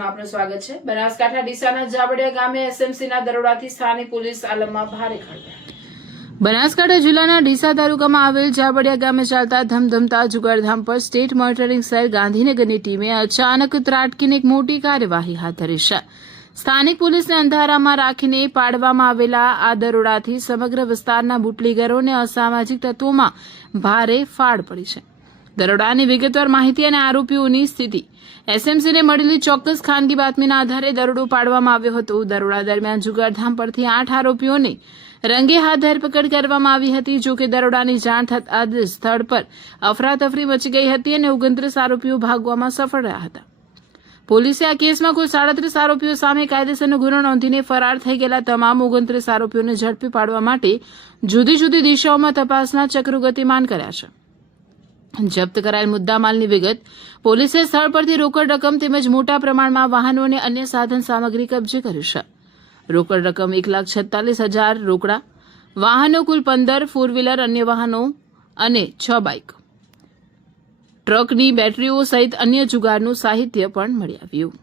ન્યૂઝમાં આપનું સ્વાગત છે। બનાસકાંઠા ડીસાના જાબડિયા ગામે એસએમસીના દરોડાથી સ્થાનિક પોલીસ આલમમાં ભારે ખળભળાટ। બનાસકાંઠા જિલ્લાના ડીસા તાલુકામાં આવેલ જાબડિયા ગામે ચાલતા ધમધમતા જુગારધામ પર સ્ટેટ મોનિટરિંગ સેલ ગાંધીનગરની ટીમે અચાનક ત્રાટકીને એક મોટી કાર્યવાહી હાથ ધરી છે। સ્થાનિક પોલીસને અંધારામાં રાખીને પાડવામાં આવેલા આ દરોડાથી સમગ્ર વિસ્તારના બુટલીગરોને અસામાજિક તત્વોમાં ભારે ફાળ પડી છે। દરોડાની વિગતવાર માહિતી અને આરોપીઓની સ્થિતિ એસએમસીને મળેલી ચોક્કસ ખાનગી બાતમીના આધારે દરોડો પાડવામાં આવ્યો હતો। દરોડા દરમિયાન જુગારધામ પરથી 8 આરોપીઓને રંગે હાથ ધરપકડ કરવામાં આવી હતી। જો કે દરોડાની જાણ થતાં જ સ્થળ પર અફરાતફરી મચી ગઈ હતી અને 29 આરોપીઓ ભાગવામાં સફળ રહ્યા હતા। પોલીસે આ કેસમાં કુલ 37 આરોપીઓ સામે કાયદેસરનો ગુનો નોંધીને ફરાર થઈ ગયેલા તમામ 29 આરોપીઓને ઝડપી પાડવા માટે જુદી જુદી દિશાઓમાં તપાસના ચક્રો ગતિમાન કર્યા છે। જપ્ત કરાયેલ મુદ્દામાલની વિગત પોલીસે સ્થળ પરથી રોકડ રકમ તેમજ મોટા પ્રમાણમાં વાહનો અને અન્ય સાધન સામગ્રી કબજે કર્યું છે। રોકડ રકમ 1,46,000 રોકડા, વાહનો કુલ 15, 4 વ્હીલર અન્ય વાહનો અને 6 બાઇક, ટ્રકની બેટરીઓ સહિત અન્ય જુગારનું સાહિત્ય પણ મળી આવ્યું।